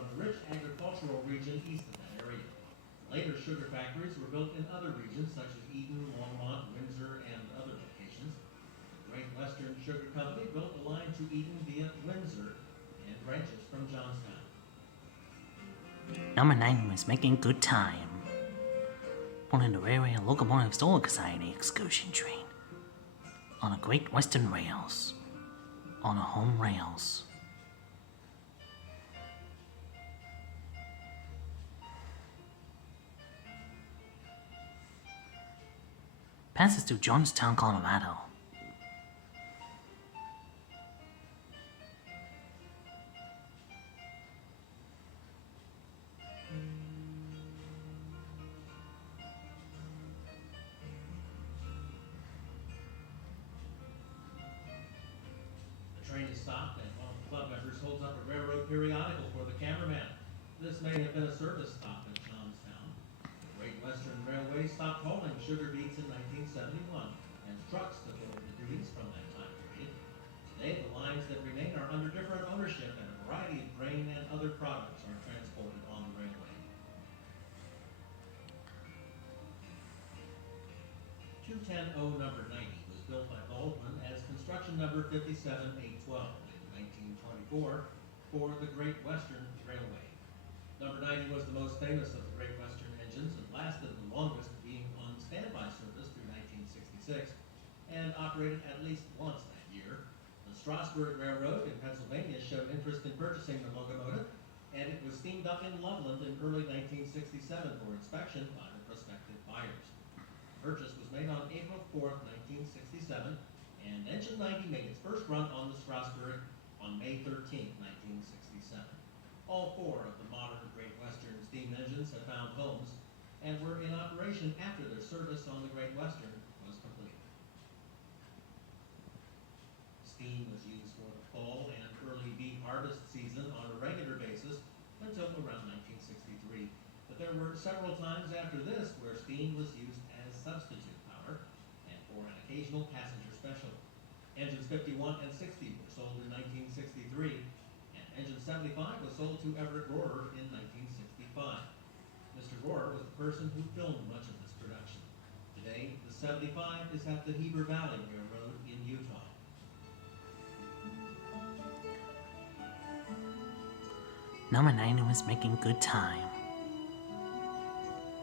from the rich agricultural region east of that area. Later sugar factories were built in other regions such as Eden, Longmont, Windsor, and other locations. The Great Western Sugar Company built a line to Eden via Windsor and branches from Johnstown. Number 9 was making good time. Pulling the railway and Locomotive Solar Society excursion train on a Great Western rails, on a home rails. Passes to Johnstown, Colorado. The train is stopped and one of the club members holds up a railroad periodical for the cameraman. This may have been a service stop at Johnstown. The Great Western Railway stopped hauling sugar beets in 1971, and trucks took over the duties from that time period. Today, the lines that remain are under different ownership, and a variety of grain and other products are transported on the railway. 210O number 90 was built by Baldwin as construction number 57812 in 1924 for the Great Western Railway. Number 90 was the most famous of the Great Western engines and lasted the longest, being on standby service through 1966 and operated at least once that year. The Strasburg Railroad in Pennsylvania showed interest in purchasing the locomotive, and it was steamed up in Loveland in early 1967 for inspection by the prospective buyers. The purchase was made on April 4th, 1967, and Engine 90 made its first run on the Strasburg on May 13th, 1967. All four of the modern Great Western steam engines have found homes and were in operation after their service on the Great Western was completed. Steam was used for the fall and early beet harvest season on a regular basis until around 1963, but there were several times after this where steam was used as substitute power and for an occasional passenger special. Engines 51 and 60 were sold in 1963, and engine 75 was sold to Everett Rohrer in 1965. Mr. Rohrer was the person who filmed much of this production. Today, the 75 is at the Heber Valley Railroad in Utah. Number 9 was making good time.